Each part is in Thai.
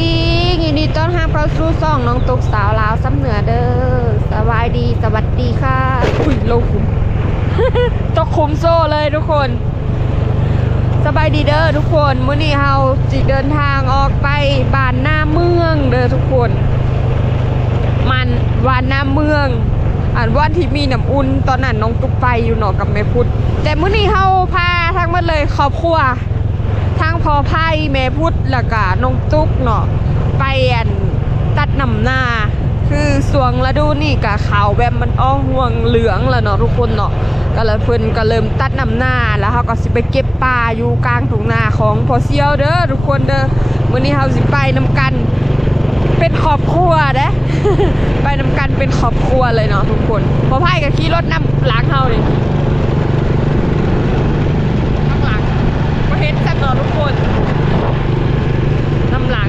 ดียินดีต้อนรับเข้าสู่ซ่องน้องตุกสาวลาวซ้ำเหนือเด้อสบายดีสวัสดีค่ะอุ้ยโลคุม ตกคุมโซ่เลยทุกคน สบายดีเด้อทุกคนมื้อนี้เฮาจิเดินทางออกไปบ้านหน้าเมืองเด้อทุกคน มันวานหน้าเมืองอ่านว่าที่มีน้ำอุ่นตอนนั้นน้องตุกไปอยู่เนาะกับแม่พุทธแต่มื้อนี้เฮาพาทั้งหมดเลยครอบครัว ทั้งพอไพ่แม่พุทธแล้วก็นงตุกเนาะไปอันตัดนำหน้า คือสวงฤดูนี่กะขาวแบบมันอ้อห่วงเหลืองแล้วเนาะทุกคนเนาะก็เลยเพิ่นก็เริ่มตัดนำหน้าแล้วเขาก็สิไปเก็บปลาอยู่กลางทุ่งนาของพอเซียวเด้อทุกคนเด้อมื้อนี้เฮาสิไปนำกันเป็นครอบครัวเด้ไปนำกันเป็นครอบครัวเลยเนาะทุกคนพอไพ่ก็ขี่รถนำหล้างเฮานี่ ข้างหลัง ก็เห็นสัตว์เนอทุกคนนำหลัง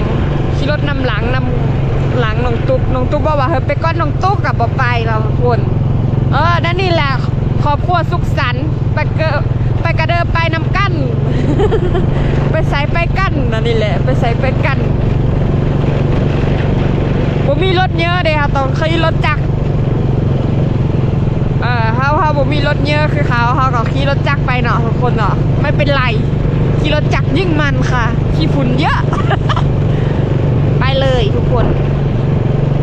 ขี่รถนำหลังนำหลังน้องตุ๊กน้องตุ๊กบอกว่าเฮ้ยไปก้อนน้องตุ๊กกับบอไปเราทุกคน เออนั่นนี่แหละครอบครัวสุขสันต์ไปเกอไปกระเดินไปนำกั้นไปใส่ไปกั้นนั่นนี่แหละ ไปใส่ไปกั้นผมมีรถเยอะเลยค่ะต้องขี่รถจักรเออเขาเขาผมมีรถเยอะคือเขาเขาก็ขี่รถจักรไปเนาะทุกคนเนาะไม่เป็นไร ขี่รถจักรยิ่งมันค่ะขี่ฝุ่นเยอะ ไปเลยทุกคน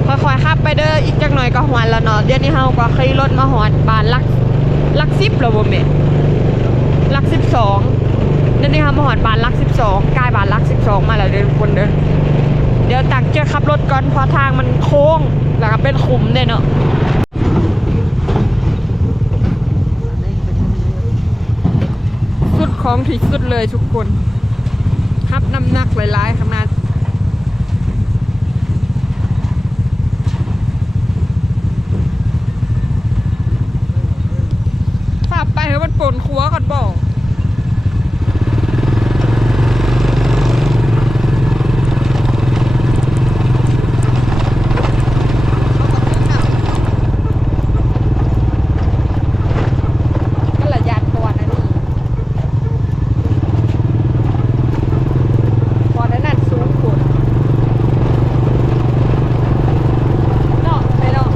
ค่อยๆขับไปเด้ออีกจักหน่อยก็หวนแล้วเนาะเดี๋ยวนี้เฮาก็ขี่รถมาหอนบานลักลักสิบแล้วบ่แม่ลักสิบสองเดี๋ยวนี้เฮามาหอนบานลักสิบสองกลายบานลักสิบสองมาแล้วเด้อทุกคนเด้อเดี๋ยวตักจะขับรถก่อนเพราะทางมันโค้งแล้วก็เป็นขุมเด้เนาะ สุด ของที่สุดเลยทุกคน ครับน้ำหนักหลายๆขนาดฝากไปให้มันปนครัวก่อนบอกก็ละยานก่อนนะนี่ พอได้นั่นสูงขุดเนาะไปเนาะ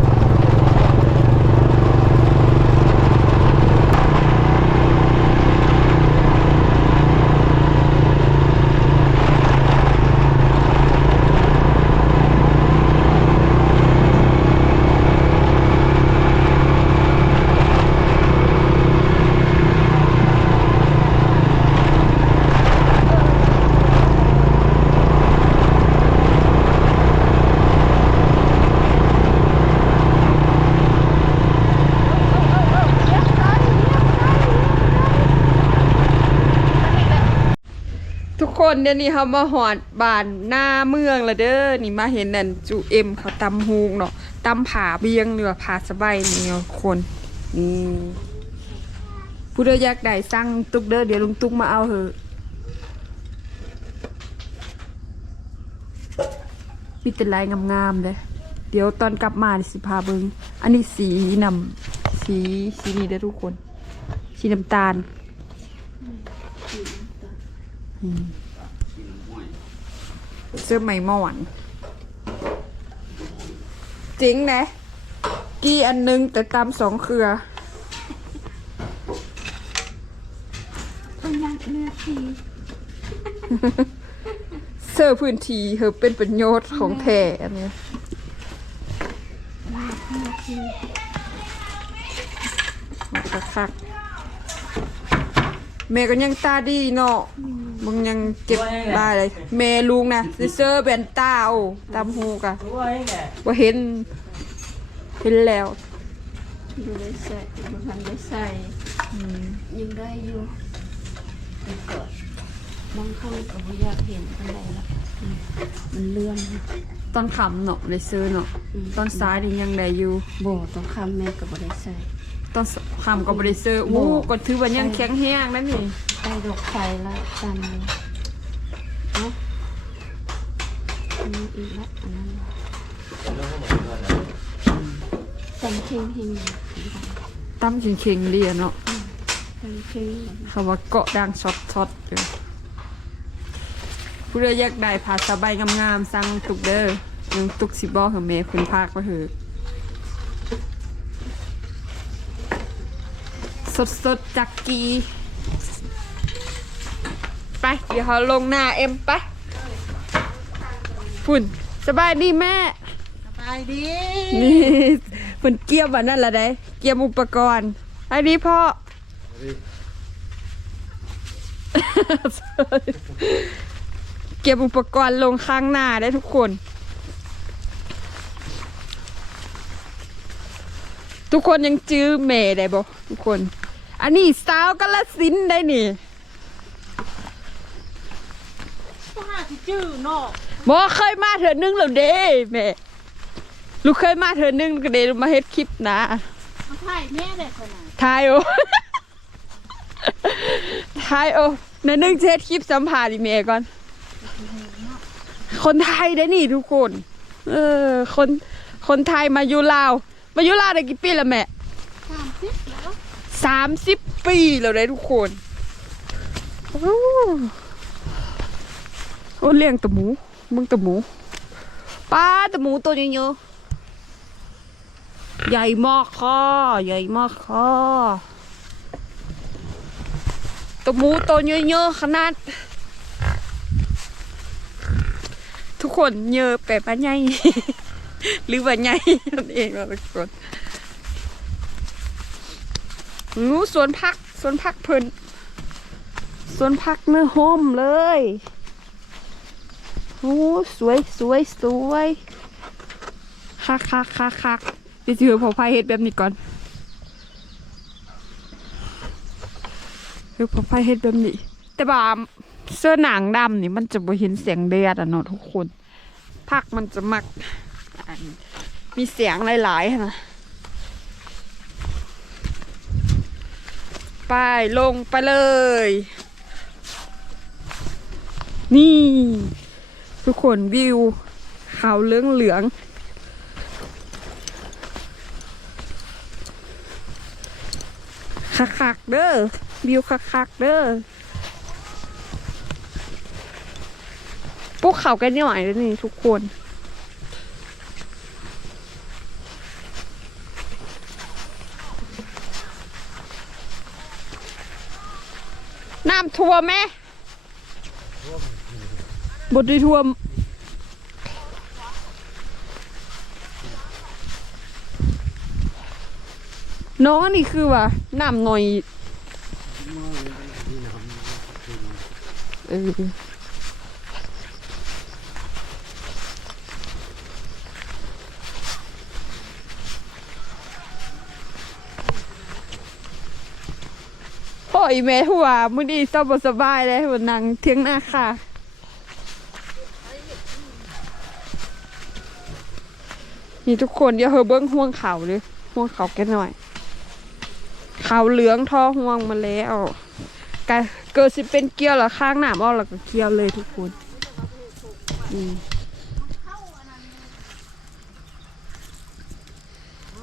ทุกค นเดี๋ยวนี้เขามาหอดบานหน้าเมืองละเด้อ นี่มาเห็นนั่นจูเอ็มเขาตำฮูงเนาะตำผาเบียงเรือผาสบายนี่คนนี่ผู้ใดอยากได้สั่งตุกเด้อเดี๋ยวลุงตุกมาเอาเถอะมีแต่ลายงามๆเลย เดี๋ยวตอนกลับมาสิพาเบิงอันนี้สีนำสีสีนี้เด้อทุกคน สีน้ำตาลเสื้อไหมหมอนจริงนะ กี่อันนึงแต่ตามสองเครือพนักเนื้อทีเสื้อพื้นที่เธอเป็นประโยชน์ของแท้อันเนี้ยมาคักคักๆ แม่ก็ยังตาดีเนาะมึงยังเก็บได้เลยแม่ลุงนะเสื้อแบนตาโอ้ตามหูกะว่าเห็น เห็นแล้วดูได้ใส่บางครั้งได้ใส่ยังได้อยู่แต่ก็บางครั้งก็ไม่อยากเห็นอะไรละอืมมันเลื่อนตอนขำเนาะได้ซื้อเนาะอืมตอนซ้ายนี่ยังได้อยู่บ่ต้องคำแม่ก็บ่ได้ใส่ ตอนขำก็บ่ได้ซื้อโอ้ก็ถือว่ายังแข็งแรงนะนี่ได้ดอกไฟละตันเลยเนาะอันนี้อีกละอันนั้นจำเข่งเฮงตั้มเข็งๆดีอะเนาะจำเข่งเขาว่าเกาะดังช็อตช็อตอยู่ผู้ใดอยากได้ผ้าสบายงามๆสั่งตุกเด้อยังตุกสิบอกของเมย์คุณภาคก็คือ สดๆจากกีไป เดี๋ยวเขาลงหน้าเอ็มไปฝุ่นสบายดีแม่ สบายดี นี่เพิ่นเกียบวันนั่นละได้เกียบอุปกรณ์อันนี้พ่อเก็บอุปกรณ์ลงข้างหน้าได้ทุกคน ทุกคนยังจื้อเมย์ได้บ่ทุกคน อันนี้สาวกาลสินธุ์ได้นี่ก็หาที่จื้อเนาะบ่เคยมาเถอะนึงแล้วเด้แม่ลูกเคยมาเถอะนึงก็เด้มาเฮ็ดคลิปนะมาถ่ายแม่ได้ขนาดทายโอ ทายโอในนึงเช็ดคลิปสัมภาษณ์อีเมย์ก่อน คนไทยได้นี่ทุกคน เออ คนคนไทยมาอยู่ลาวมาอยู่ลาวได้กี่ปีแล้วแม่สามสิบแล้ว สามสิบปีแล้วได้ทุกคนโอ้โอ้เลี้ยงตะหมูมึงตะหมูป้าตะหมูตัวเยอะๆใหญ่มากค่ะ ใหญ่มากค่ะตะหมูตัวเยอะๆขนาด ทุกคนเยอะแปลว่าใหญ่หรือว่าใหญ่นั่นเองนะทุกคน งูสวนพักสวนพักเพิ่นสวนพักเนื้อห่มเลยโอ้สวยสวยสวยคักคักคักคักเดี๋ยวจะพอพายเฮ็ดแบบนี้ก่อนเดี๋ยวพอพายเฮ็ดแบบนี้ แต่ว่าเสื้อหนังดำนี่มันจะบ่เห็นเสียงเดือดอะเนาะทุกคนพักมันจะมักมีเสียงหลายๆนะ ไปลงไปเลย นี่ ทุกคนวิวเขาเหลืองเหลืองคักคักๆเด้อวิวคักคักๆเด้อพวกเขากันหน่อยแล้วนี่ทุกคน ท่วมไหมบดได้ท่วม น้องอันนี้คือว่าน้ำหน่อยเออ อยแม่หัวมื้อนี้สบสบายเลยหัวนังเที่ยงหน้าค่ะนี่ทุกคนเดี๋ยวเฮอเบิ้งห่วงเขาเลยห่วงเขาแกหน่อยเขาเหลืองท่อห่วงมาแล้วกเกิดสิเป็นเกลียวแล้วข้างหนามออกแล้วก็เกลียวเลยทุกคน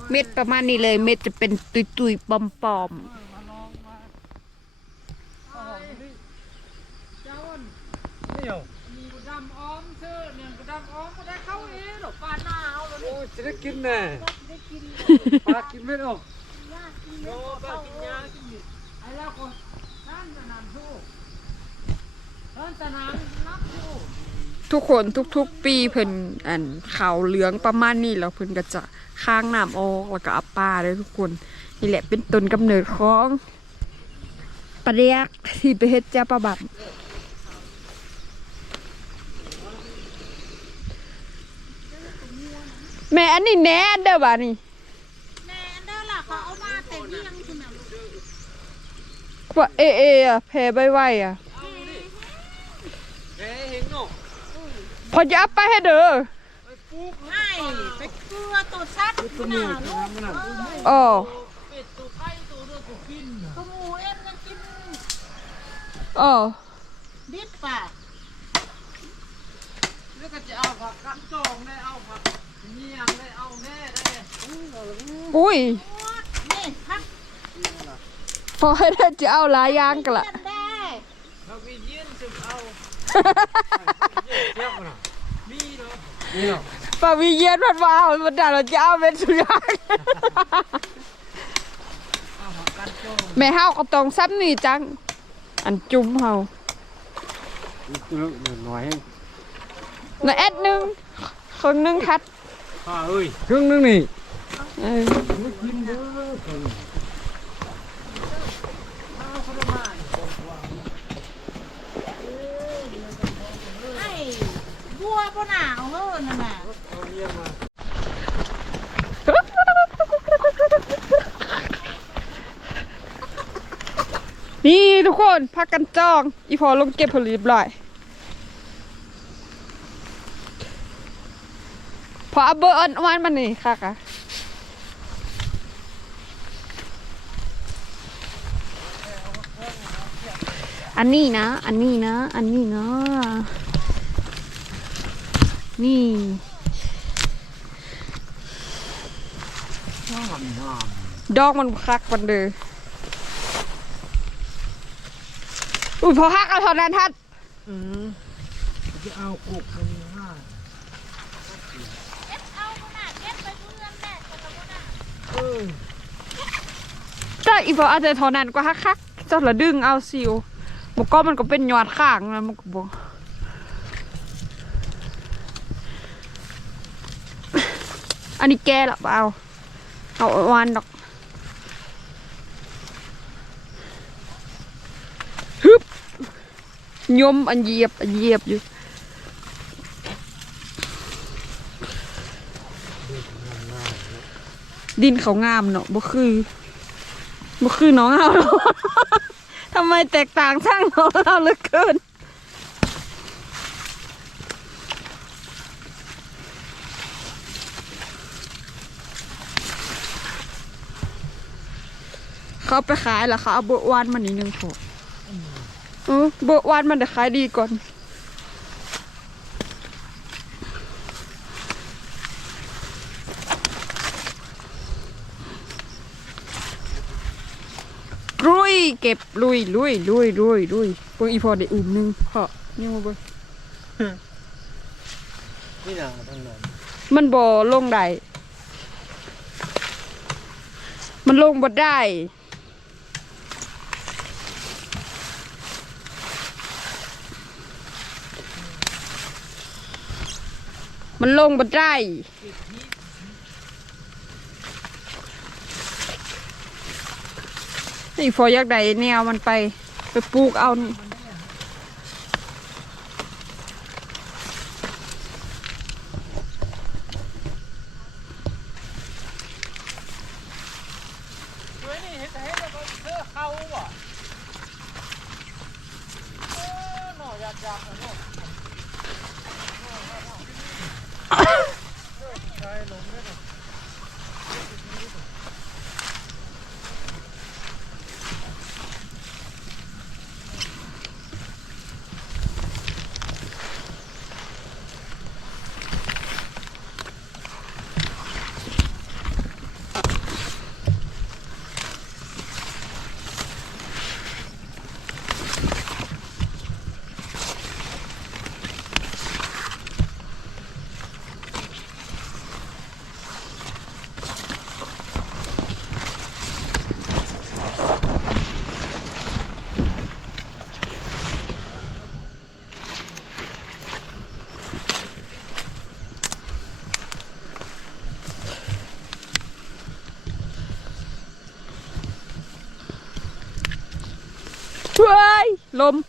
เม็ดประมาณนี้เลย เม็ดจะเป็นตุยๆปอมป อมๆมีกระดำอ้อมเสื้อเนี่ยกระดำอ้อมก็ได้เข้าเองหรอกปลาหน้าเอาเลยโอ้ยจะได้กินแน่ปลากินไม่ออกโอ้ปลากินยากินนี่ไอ้แล้วก็นั่นตะนานสู้นั่นตะนานนับสู้ทุกคนทุกๆปีเพิ่นอันเขาวเหลืองประมาณนี้แล้วเพิ่นก็จะข้างน้ำออกแล้วก็เอาปลาเลยทุกคนนี่แหละเป็นต้นกำเนิดของปลาเรียกที่ไปเฮ็ดจ้าปลาบับ แม่อันนี้แหน่เด้อบ่านี่แม่เด้อล่ะเขาเอามาแต่เลี้ยงคุณน่ะว่าเอเออะแพ้ใบไว้อะเฮ้ยเห็นเนาะพอจะเอาไปให้เด้อไปปลูกไม่ไปเกลือตัวซัดคุณน่ะลูกมันน่ะอ๋อเป็ดตัวไก่ตัวเดือตัวกินตัวหมูเอ็มยังกินอ๋อดิบป่ะแล้วก็จะเอาผักกันจองได้เอาผักเมียงได้เอาแน่ได้อุ้ยนี่พักพอให้ได้จะเอาหลายอย่างกันละกันได้เขาไปยืนสึกเอานี่เนาะปาวิเยียนมันว่ามันด่าเราจะเอาเป็นสุยางเอาผักกันโจงแม่เฮาก็ต้องซ้ำนี่จัง อันจุ่มเฮาน้อยในแอดหนึงครึ่งหนึงคัด ข้าเอ้ยครึ่งนึงนี่เออกินเด้อไอ้บัวปะหนาวเฮ้อนั่นน่ะนี่ทุกคนพักกันจอง อีพอลงเก็บผลเรียบร้อย พอเอาเบอร์อันวันมันนี่ค่ะกะอันนี้นะ อันนี้นะอันนี้นะนี่ดอกมันคักมันเด้ออุ้ยพอฮักเอาเท่านั้นทัดอืมจะเอากุกมันห้า เอาขนาดเก็บไปเพื่อนแม่จะกับน่ะ เออ แต่อีพออาจจะเท่านั้นก็ฮักคักๆเจ้าละดึงเอาซิวมันก็มันก็เป็นยอดข้างนะมันก็บอกอันนี้แกละเปล่าเอาวานดอกฮึบยมอันเหยียบอันเหยียบอยู่ ดินเขางามเนาะบ่คือบ่คือน้องเราหรอกทำไมแตกต่างช่างน้องเราเหลือเกินเขาไปขายแล้วเขาเอาเบอร์วานมานิดนึงพอเออเบอร์วานมันจะขายดีก่อน ลุย เก็บลุยลุยลุยลุยลุยเบิ่งอีพอได้อุ่มหนึงพอนี่มาเบิ่งนี่นะทั้งนั้นมันบ่ลงได้มันลงบ่ได้ มันลงบ่ได้ นี่พออยากได้แนวมันไป ไปปลูกเอานี่ lôm.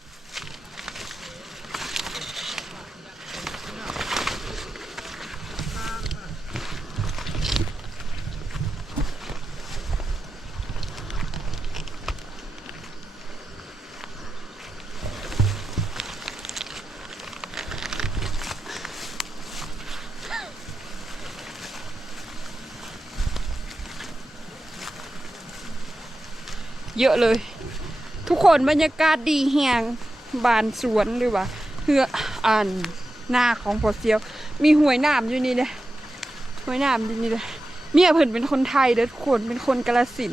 Dựa lời ทุกคนบรรยากาศดีแหงบานสวนหรือว่าเฮืออ่านหน้าของพอเซียว มีห้วยน้ำอยู่นี่เลยห้วยน้ำอยู่นี่เลยเมียเพิ่นเป็นคนไทยเด้อทุกคนเป็นคนกาลสิน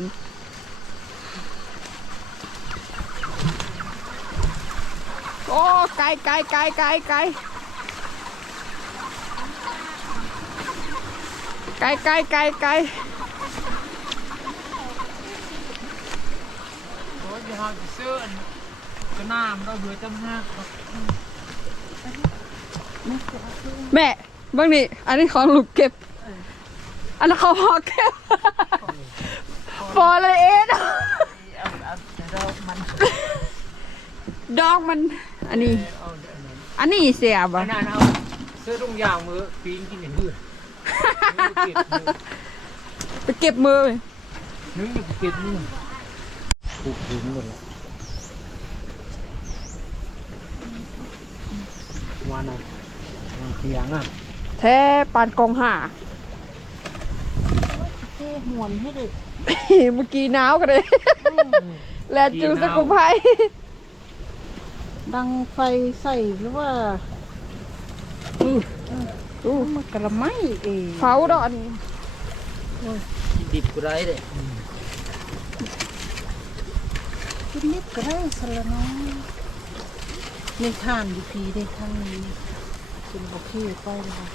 โอ้ไกลไกลไกลไกลไกลไกลไกลไกลไกล โอ้ยเดี๋ยวเราจะซื้ออันกระน้ำเราเบื่อจำห้าครับแม่เบางนี่อันนี้ของลูกเก็บ อันนั้นเขาพอเก็บพอเลยเอ็ดดอกมัน อันนี้ เอาเดี๋ยวนั้นอันนี้เสียบอัอะนนั้นเอาซื้อตรงยางมือปีนกินอย่างอื่นไปเก็บมือนึกจะไปเก็บมือ ถูกถึงหมดแล้ววันนั้นวันเทียงอะแท้ปานกองห่าเท่หวนให้ดึกเมื่อกี้หนาวกันเลยแลจูสกุลไพดังไฟใส่หรือว่าอู้มันกระไหม้เองเฝ้าดอกอันนี้ดิบกูได้เลย กินนิดก็ได้สละน้อยในทานดีพีได้ทั้งนี้กินบะขี้ไปเลยค่ะ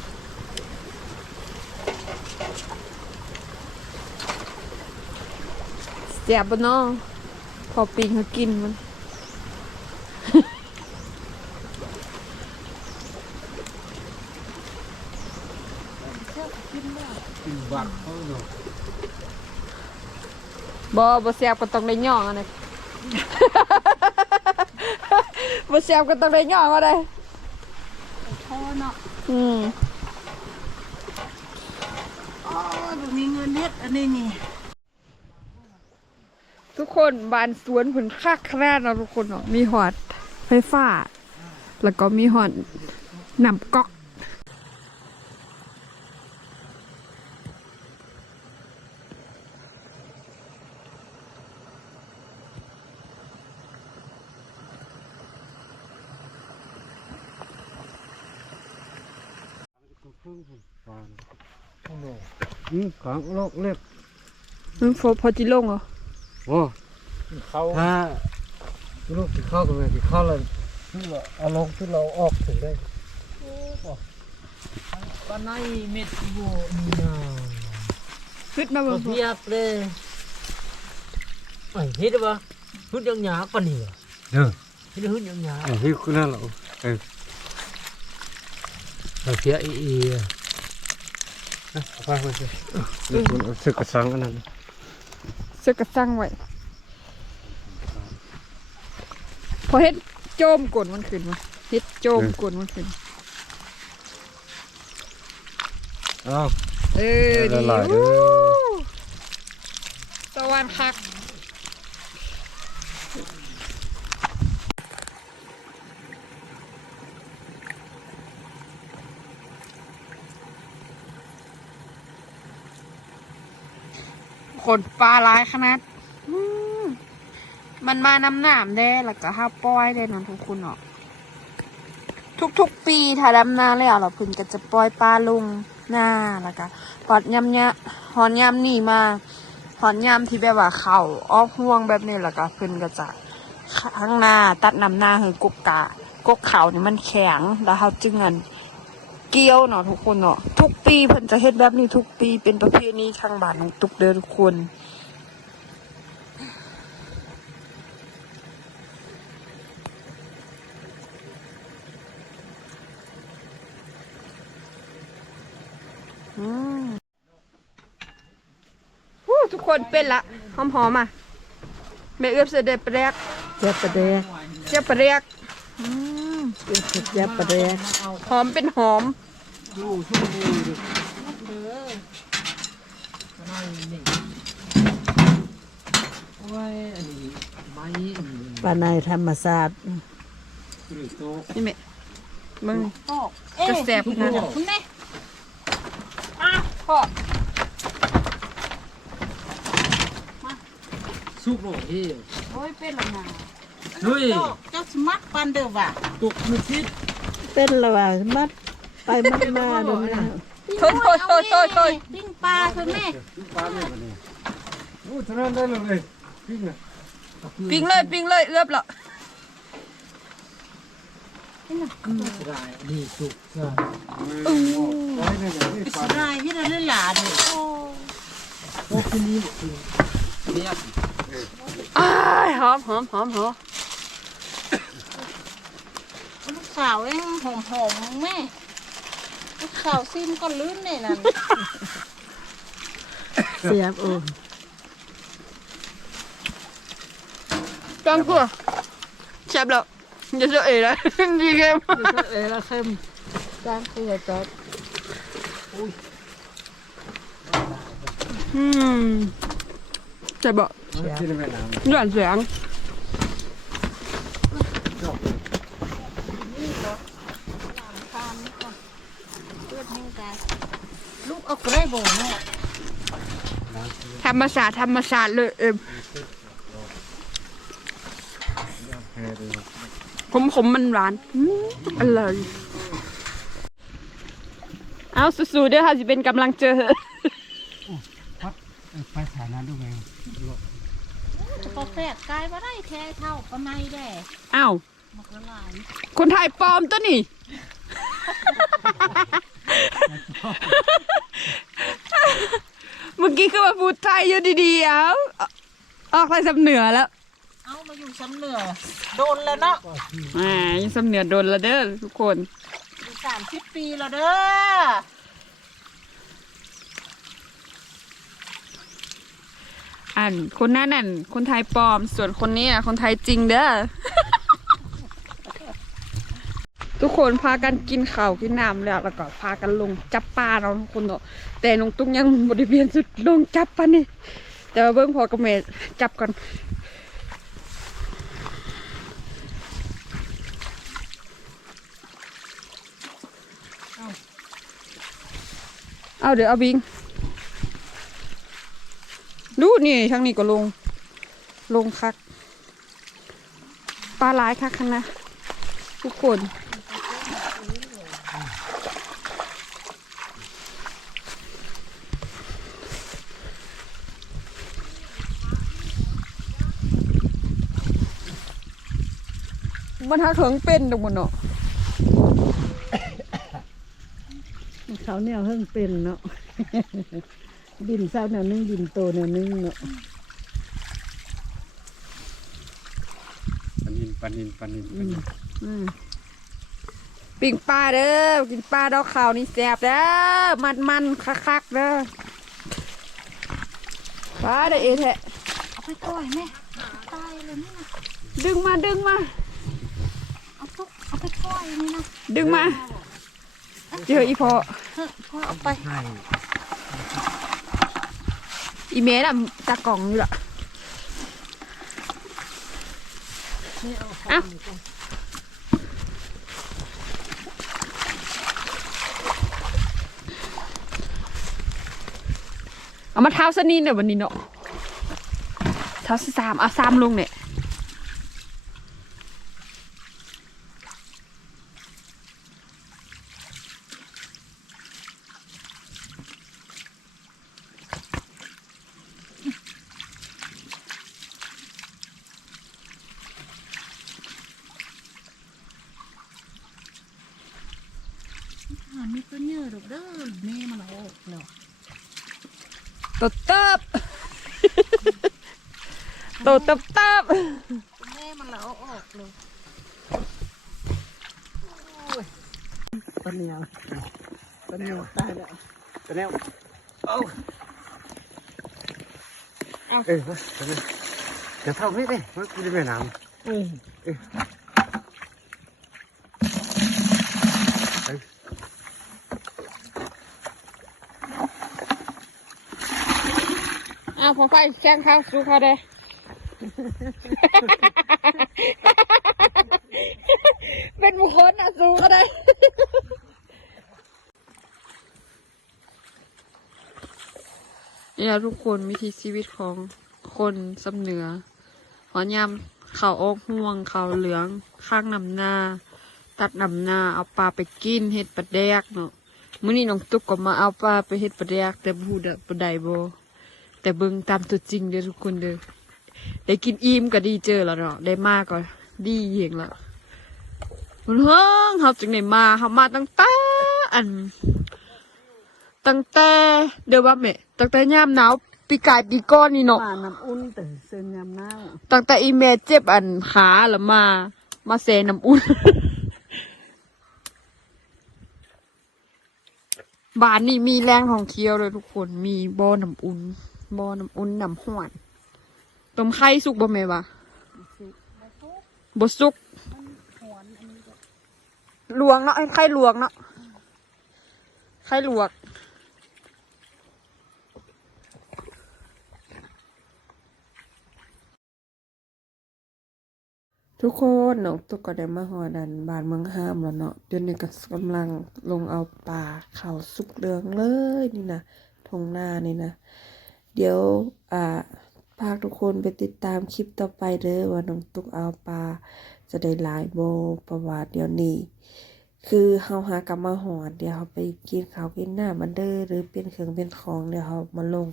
เสียบบ่เนาะพอปิงเขากินมันกินบักเขาเนาะบ่บ่เสียบก็ต้องได้ย่องอันนี้ บ่เสียบก็ต้องได้ย่องอะไรพ่อเนาะอืมอ๋อบ่มีเงินเฮ็ดอันนี้นี่ทุกคนบ้านสวนผลคักขนาดเนาะทุกคนเนาะมีหอดไฟฟ้า แล้วก็มีหอดน้ำก๊อก ของโลกเล็บอืมพอพอจิลงเหรอโอ้เขาถ้าลูกที่เข้ากันเลยที่เข้าเลยที่เราเอาลงที่เราออกถึงได้ปานในเม็ดโบนี่นะขึ้นมาเบิ่งเทียบเลยไอ้เฮ็ดบ่หุ่นยังหยาปานนี่วะเด้อเฮ็ดหุ่นยังหยาไอ้ที่คุณนั่นเหรอเออเราเทียอีอี เอาไปไปสินี่คุณเอาสึกกระสังอันนั้นเสื้อกระซังไว้พอเฮ็ดโจมกลนมันขึ้นมาเฮ็ดโจมกลนมันขึ้นอ้าวเออดีลายเด้อวู้สวรรค์คัก นปลาหลายขนาดมันมาน้ำหนามได้แล้วก็ห้าป้อยได้นะทุกคนเนาะทุกๆปีถ้าดำนาแล้วเราพิ่นก็จะปล่อยปลาลงหน้าแล้วก็หอดยำยะหอนยำนี่มาหอนยำที่แบบว่าเขาออกห่วงแบบนี้แล้วก็พิ่นก็จะข้างหน้า ตัดนำหน้าให้กกกะกกเข่านี่มันแข็งแล้วเขาจึงเงิน เกี่ยวเนาะทุกคนเนาะทุกปีเพิ่นจะเฮ็ดแบบนี้ทุกปีเป็นประเพณีทางบ้านของตุกเด้อทุกคนอืมวู้ทุกคนเป็นละหอมหอมๆอะแม่เอื้อมเสด็จประแดกเจ็บประเดกเจ้าประแดกอืม เจ็บประเดกหอมเป็นหอมดูช่วยดูดิปาในนี่โอ้ยอันนี้ไม้อันนี้ปาในธรรมศาสตร์นี่แม่มึงเอ๊ะจะแสบนะคุณแม่พ่อสุกโลดที่โอ้ยเป็นและนะ เฮ้ยเจ้าสมัครปันเด้อว่ะตกมือทิศเป็นและว่ะมัดไปมัดมาเด้อนะโทษโทษโทษโทษโทษปิ้งปลาเถอะแม่ปลาเนี่ยมันนี่โอ้เท่านั้นได้เลยพี่เนี่ยปิงเลยปิงเลยเอื้อบละได้นี่สุกใช่สิได้ที่ได้หลานนี่โอ้โอ้คืนนี้คืนเนี่ยอ้ายหอมหอมหอมหอม ลูกสาวเองหอมหอมๆแม่ลูกสาวซิมก็ลื่นเลยนั่นเสียบเออจังกลัวแซ่บแล้วอย่าเจอเอ๋เลยดีเกมเออละเข้มจานเกลือจอดอืมแซ่บบ่ที่ในแม่น้หวานเสียง ทานนี่ก่อนเลือดแห้งกายลูกเอากระไรบ่เนาะ ธ รรมศาสตร์ธรรมศาสตร์เลยเอ็มำแพ้เลยผมผมมันหวานอืมอร่อยเอาสู้ๆเด้อค่ะสิเป็นกำลังเจอไปฐานะด้วยไงจะพอแฝดกายมาได้แท้เท่าปานในแด่อ้าวมักละลายคนไทยปลอมตัวนี่ เมื่อกี้คือมาพูดไทยอยู่ดีๆเอาออกไปสำเหนือแล้วเอามาอยู่ซ้ำเหนือโดนแล้วเนาะอ่ายังสำเหนือโดนและเด้อทุกคนอยู่สามสิบปีแล้วเด้ออันคนนั้นนั่นคนไทยปลอมส่วนคนนี้อะคนไทยจริงเด้อ ทุกคนพากันกินข้าวกินน้ำแล้วแล้วก็พากันลงจับปลาเนาะทุกคนเนาะแต่น้องตุ้งยังบริเวณสุดลงจับปลานี่แต่ว่าเบิ้งพอกับเมย์จับกันเอาเดี๋ยวเอาบิงดูนี่ทางนี้ก็ลง ลงคัก ปลาหลายคักคันนะ ทุกคน มันหาเถิงเป็นดอกมันเนาะเขาเนี่ยเพิ่งเป็นเนาะดินเศร้าแนวนึงดินโตแนวนึงเนาะปันนินปันนินปันนินปันนินอืมปิ่งปลาเด้อกินปลาดอกขาวนี่แซ่บเด้อมันมันๆคักๆเด้อปลาได้เอแทะเอาไปปล่อยแม่ตายเลยนี่นะดึงมาดึงมาเอาทุกเอาไปปล่อยนี่นะดึงมาเจออีพอเฮ้ยพ่อเอาไปใช่อีเมลอะจากกล่องอยู่ละเอ้าเอามาเท้าสนีนเนี่ยวันนี้เนาะเท้าสามเอาสามลงเนี่ย อ่ามีตัวเนื้อดอกเด้อแม่มันเอาออกแล้ว ตบตับ โตตับตับแม่มันเอาออกเลยปะเนียวปะเนียวตายแล้วตะแนวเอาเอ้ยมาตะแนวเดี๋ยวเท่านี้ดิมันคือในแม่น้ำอืมอ้าพอไฟแซงข้าวสู้เขาได้ เป็นบุคคลอะสู้เขาได้ นี่แหละทุกคนวิถีชีวิตของคนสำเหนือ หอนยำเขาอกห่วงเขาเหลือง ข้างนำหน้า ตัดนำหน้า เอาปลาไปกินเห็ดปลาแดกเนาะมื้อนี้น้องตุ๊กก็มาเอาปลาไปเห็ดปลาแดกแต่บูดปลาไดโบแต่เบิ่งตามตัวจริงเด้อทุกคนเด้อ ได้กินอิ่มก็ดีเจอแล้วเนาะได้มากก็ดีเองละมันเฮิงเขาจึงไหนมาเขามาตั้งแต่อัน ตั้งแต่เดี๋ยวว่าแม่ตั้งแต่ยามหนาวปีกายปีก้อนนี่เนาะป่าน้ำอุ่นแต่เส้นยำน้าวตั้งแต่อีเมเจ็บอันขาแล้วมา มาเซน้ำอุ่นบ้านนี่มีแรงท่องเที่ยวเลยทุกคน มีบ่อน้ำอุ่นบ่อน้ำอุ่นน้ำห้วน ต้มไข่สุกบ่แม่วะบ่สุกลวงเนาะไอ้ไข่ลวงเนาะไข่ลวกทุกคนน้องตุ๊กก็ได้มาหอดันบานเมืองห้ามแล้วเนาะเดี๋ยวนี้ก็กำลังลงเอาปลาเขาสุกเรืองเลยนี่นะทงหน้านี่นะ เดี๋ยวอ่า พากทุกคนไปติดตามคลิปต่อไปเด้อว่าน้องตุ๊กเอาปลาจะได้หลายโบประวัติเดี๋ยวนี้ คือเฮาหากลับมาหอดเดี๋ยวเฮาไปกินข้าวกินหน้ำมันเด้อหรือเป็นเครื่องเป็นของเดี๋ยวเฮามาลง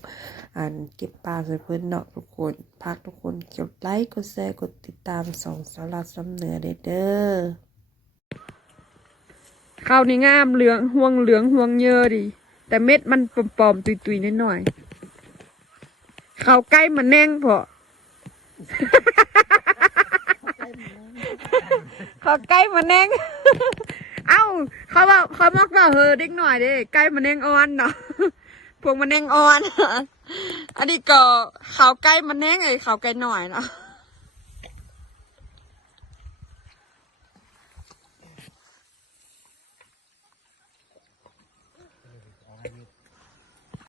อ่านเก็บปลาใส่เพื่อนเนาะทุกคนพักทุกคนกดไลค์กดแชร์กดติดตามสองสาราสำเหนือเด้อเด้อข้าวนี่งามเหลืองห่วงเหลืองห่วงเยอะดิแต่เม็ดมันปลอมๆตุยๆนิดหน่อย ๆข้าวใกล้มันแน่งพอข้าวใกล้มันแน่ง เอ้า เขาบอกเขาบอกว่าเฮอเด็กหน่อยเด้ใกล้มันแน่งอ่อนเนาะพวกมันแน่งอ่อน อันนี้ก็ขาวไก่มันแน่งไอ้ขาวไก่หน่อยเนาะ